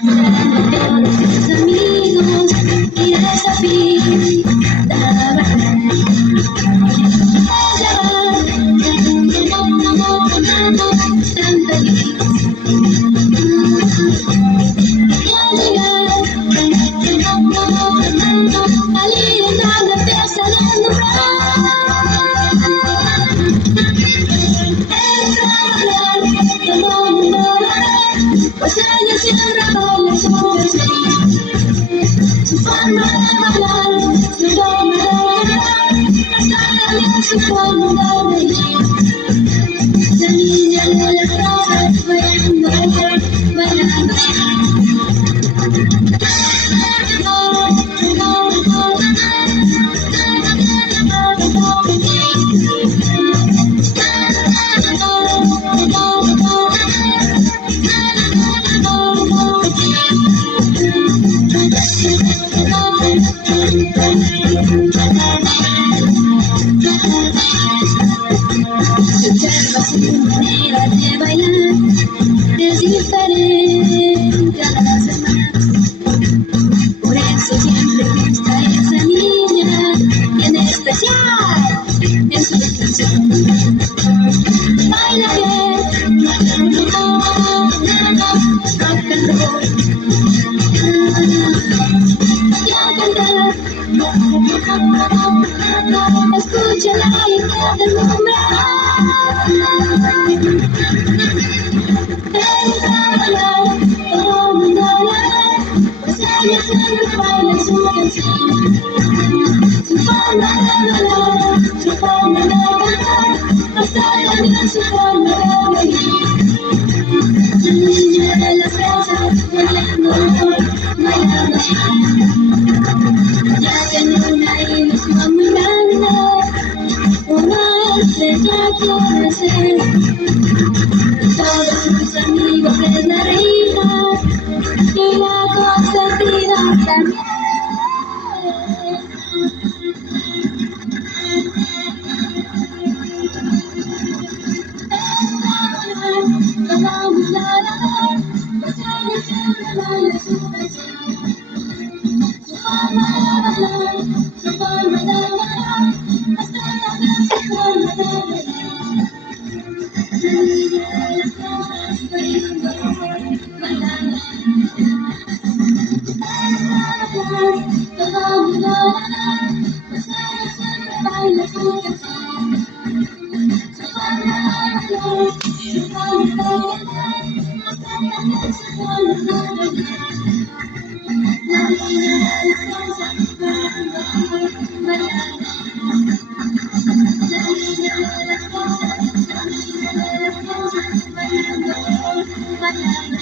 todos tus amigos y desafía tan feliz. Y al llegar a libertad la empieza a deslumbrar. Entra a hablar, todo el mundo la ve, pues ella siempre baila su canción. Su forma de bailar, su forma de bailar, hasta también su forma de reír. La niña de las rosas bailando, bailando. Observa su manera de bailar, es diferente a las demás. Por eso siempre gusta esa niña, y en especial en su canción. Baila bien, rock and roll, y a cantar. Escúchala y te deslumbra. Entra a bailar, todo el mundo la ve, pues ella siempre baila su canción. Su forma de bailar, su forma de cantar, hasta también su forma de reír. La niña de las rosas, bailando, bailando. Ya tiene una ilusión muy grande, una estrella quiere ser. Todos sus amigos es la reina y la consentida también. Vamos a ver, pues ella siempre baila su canción. Su forma de bailar, su forma de bailar, hasta también su forma de reír. La niña de las rosas bailando, bailando. Todo el mundo la ve, pues ella siempre baila su canción. Su forma de bailar, su forma de bailar, hasta también su forma de reír. La niña de las rosas bailando, bailando. La niña de las rosas, la niña de las rosas bailando, bailando.